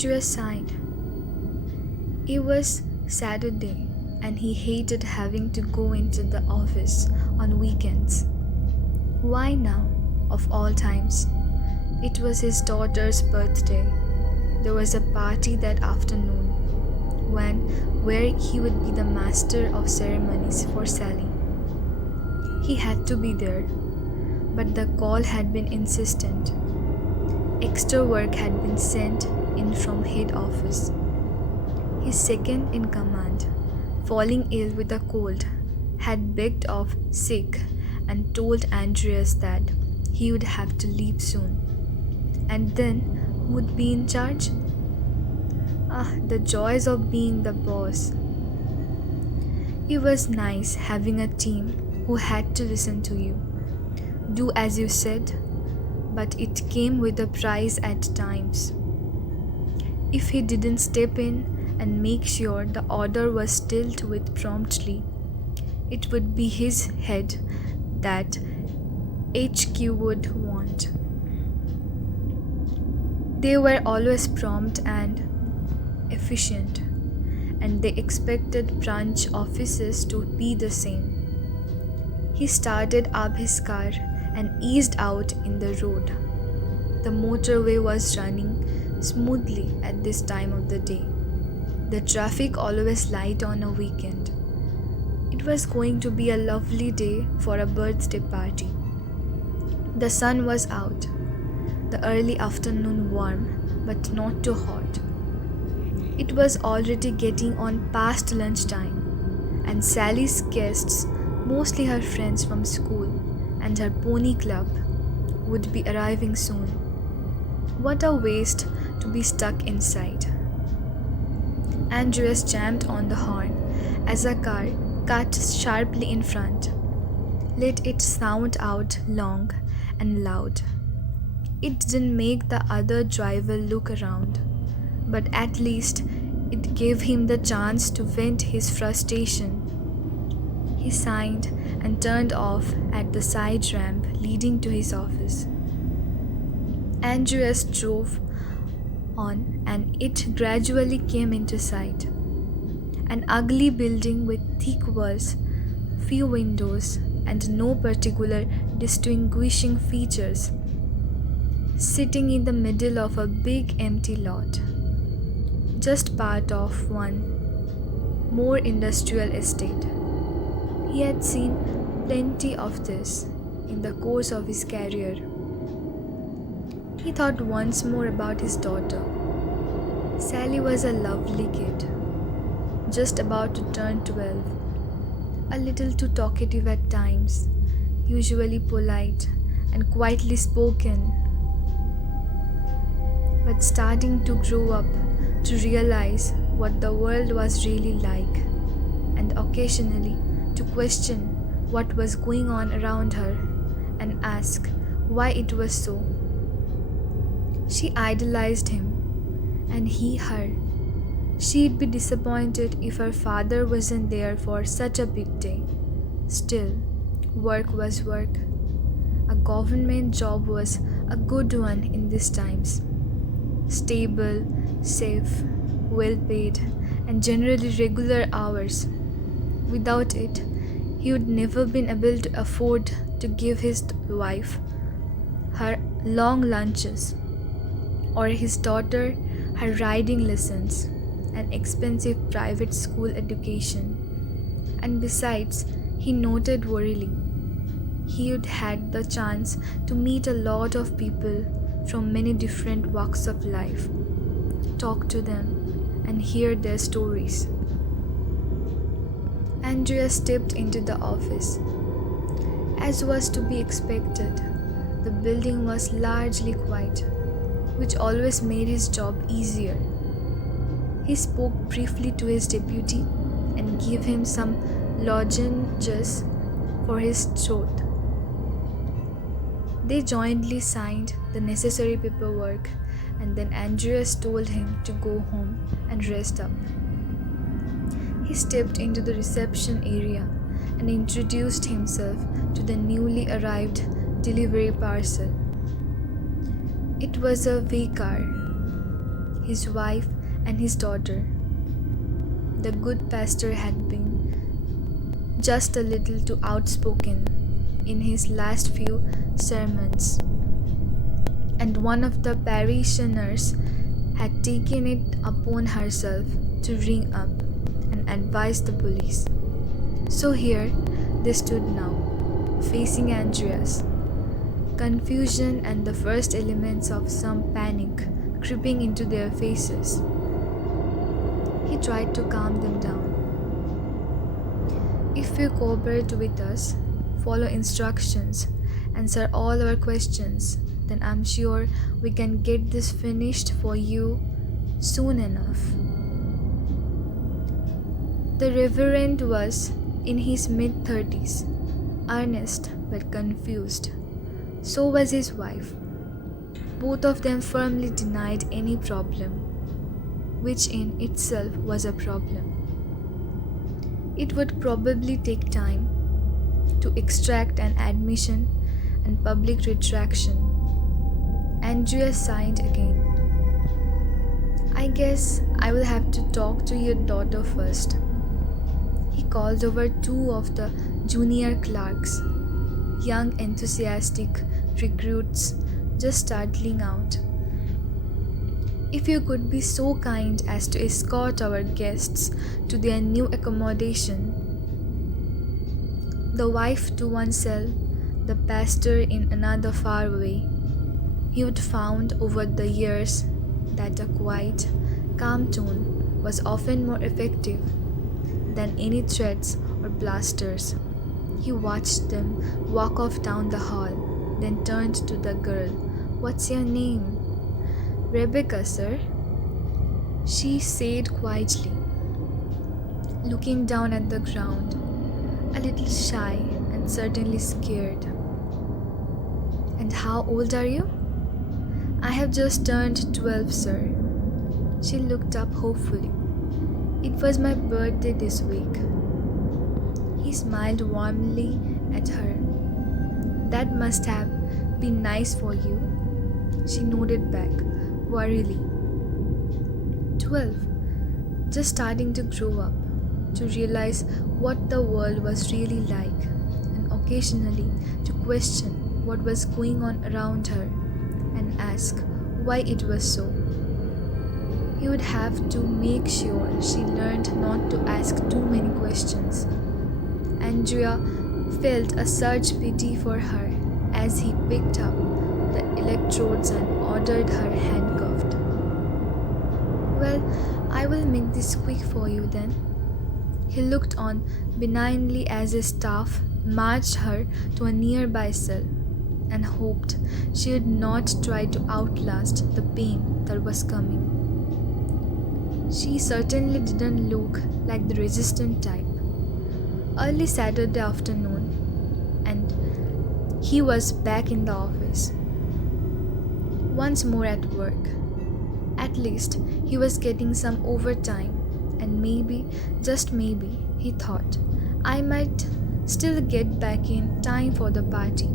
Andreas sighed. It was Saturday and he hated having to go into the office on weekends. Why now, of all times? It was his daughter's birthday. There was a party that afternoon where he would be the master of ceremonies for Sally. He had to be there, but the call had been insistent. Extra work had been sent in from head office. His second in command, falling ill with a cold, had begged off sick and told Andreas that he would have to leave soon. And then who would be in charge? The joys of being the boss. It was nice having a team who had to listen to you, do as you said, but it came with a price at times. If he didn't step in and make sure the order was dealt with promptly, it would be his head that HQ would want. They were always prompt and efficient, and they expected branch offices to be the same. He started up his car and eased out in the road. The motorway was running smoothly at this time of the day. The traffic always light on a weekend. It was going to be a lovely day for a birthday party. The sun was out, the early afternoon warm but not too hot. It was already getting on past lunchtime, and Sally's guests, mostly her friends from school and her pony club, would be arriving soon. What a waste to be stuck inside. Andreas jammed on the horn as a car cut sharply in front. Let it sound out long and loud. It didn't make the other driver look around, but at least it gave him the chance to vent his frustration. He signed and turned off at the side ramp leading to his office. Andreas drove on and it gradually came into sight. An ugly building with thick walls, few windows, and no particular distinguishing features, sitting in the middle of a big empty lot, just part of one more industrial estate. He had seen plenty of this in the course of his career. He thought once more about his daughter. Sally was a lovely kid, just about to turn 12, a little too talkative at times, usually polite and quietly spoken, but starting to grow up to realize what the world was really like, and occasionally to question what was going on around her and ask why it was so. She idolized him, and he her. She'd be disappointed if her father wasn't there for such a big day. Still, work was work. A government job was a good one in these times. Stable, safe, well paid, and generally regular hours. Without it, he would never been able to afford to give his wife her long lunches, or his daughter her riding lessons, an expensive private school education. And besides, he noted wearily, he would had the chance to meet a lot of people from many different walks of life, talk to them, and hear their stories. Andrea stepped into the office. As was to be expected, the building was largely quiet, which always made his job easier. He spoke briefly to his deputy and gave him some lozenges for his throat. They jointly signed the necessary paperwork, and then Andreas told him to go home and rest up. He stepped into the reception area and introduced himself to the newly arrived delivery parcel. It was a V car. his wife, and his daughter. The good pastor had been just a little too outspoken in his last few sermons, and one of the parishioners had taken it upon herself to ring up and advise the police. So here they stood now, facing Andreas, confusion and the first elements of some panic creeping into their faces. He tried to calm them down. If you cooperate with us, follow instructions, answer all our questions, then I'm sure we can get this finished for you soon enough. The Reverend was in his mid-30s, earnest but confused. So was his wife. Both of them firmly denied any problem, which in itself was a problem. It would probably take time to extract an admission and public retraction. Andrea sighed again. I guess I will have to talk to your daughter first. He called over two of the junior clerks, young enthusiastic recruits just starting out. If you could be so kind as to escort our guests to their new accommodation. The wife to one cell, the pastor in another far away. He would found over the years that a quiet, calm tone was often more effective than any threats or blasters. He watched them walk off down the hall, then turned to the girl. What's your name? Rebecca, sir, she said quietly, looking down at the ground, a little shy and certainly scared. And how old are you? I have just turned 12, sir. She looked up hopefully. It was my birthday this week. He smiled warmly at her. That must have been nice for you. She nodded back, wearily. 12. Just starting to grow up, to realize what the world was really like, and occasionally to question what was going on around her and ask why it was so. He would have to make sure she learned not to ask too many questions. Andrea felt a surge pity for her as he picked up the electrodes and ordered her handcuffed. Well, I will make this quick for you then. He looked on benignly as his staff marched her to a nearby cell and hoped she would not try to outlast the pain that was coming. She certainly didn't look like the resistant type. Early Saturday afternoon, and he was back in the office. Once more at work. At least he was getting some overtime, and maybe, just maybe, he thought, I might still get back in time for the party.